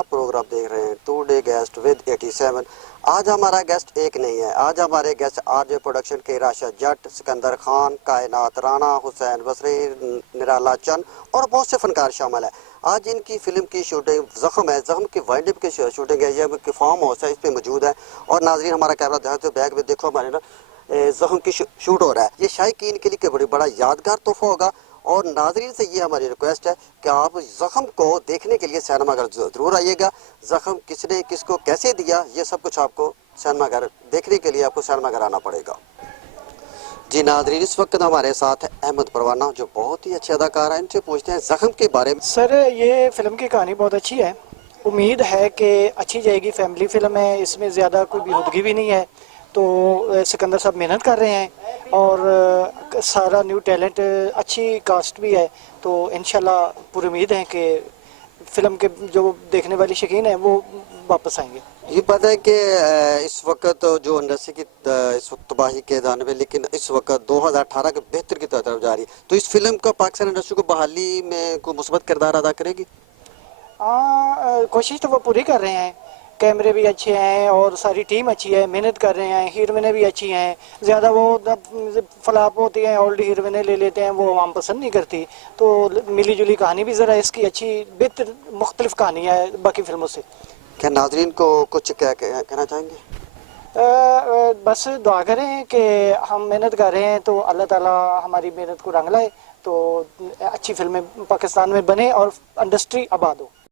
آپ پروگرام دیکھ رہے ہیں ٹو ڈے گیسٹ ود 87۔ آج ہمارا گیسٹ ایک نہیں ہے، آج ہمارے گیسٹ آر جے پروڈکشن کے راشد جٹ، سکندر خان، کائنات رانا، حسین بصری، نرالا چند اور بہت سے فنکار شامل ہیں۔ آج ان کی فلم کی شوٹنگ زخم ہے، زخم کی وائنڈ اپ کی شوٹنگ ہے، یہ فارم ہاؤس ہے، اس پہ موجود ہے۔ اور ناظرین ہمارا کیمرہ دھیان سے بیک میں دیکھو، ہمارے نا زخم کی شوٹ ہو رہا ہے۔ یہ شائقین کے لیے بڑا یادگار تحفہ ہوگا، اور ناظرین سے یہ ہماری ریکویسٹ ہے کہ آپ زخم کو دیکھنے کے لیے سینما گھر ضرور آئیے گا۔ زخم کس نے کس کو کیسے دیا، یہ سب کچھ آپ کو سینما گھر دیکھنے کے لیے آپ کو سینما گھر آنا پڑے گا۔ جی ناظرین، اس وقت ہمارے ساتھ احمد پروانہ جو بہت ہی اچھے اداکار ہیں، ان سے پوچھتے ہیں زخم کے بارے میں۔ سر یہ فلم کی کہانی بہت اچھی ہے، امید ہے کہ اچھی جائے گی، فیملی فلم ہے، اس میں زیادہ کوئی بیہودگی بھی نہیں ہے، تو سکندر صاحب محنت کر رہے ہیں اور سارا نیو ٹیلنٹ، اچھی کاسٹ بھی ہے، تو انشاءاللہ پوری امید ہے کہ فلم کے جو دیکھنے والی شائقین ہیں وہ واپس آئیں گے۔ یہ پتہ ہے کہ اس وقت جو انڈسٹری کی اس وقت تباہی کے دانے میں، لیکن اس وقت 2018 کے بہتر کی طرف جا رہی ہے، تو اس فلم کا پاکستان انڈسٹری کو بحالی میں کوئی مثبت کردار ادا کرے گی؟ ہاں، کوشش تو وہ پوری کر رہے ہیں، کیمرے بھی اچھے ہیں اور ساری ٹیم اچھی ہے، محنت کر رہے ہیں، ہیروینیں بھی اچھی ہیں، زیادہ وہ فلاپ ہوتی ہیں، اولڈ ہیروینیں لے لیتے ہیں، وہ عوام پسند نہیں کرتی، تو ملی جلی کہانی بھی ذرا اس کی اچھی بہتر مختلف کہانی ہے باقی فلموں سے۔ کیا ناظرین کو کچھ کہنا چاہیں گے؟ بس دعا کریں کہ ہم محنت کر رہے ہیں تو اللہ تعالیٰ ہماری محنت کو رنگ لائے، تو اچھی فلمیں پاکستان میں بنے اور انڈسٹری آباد ہو۔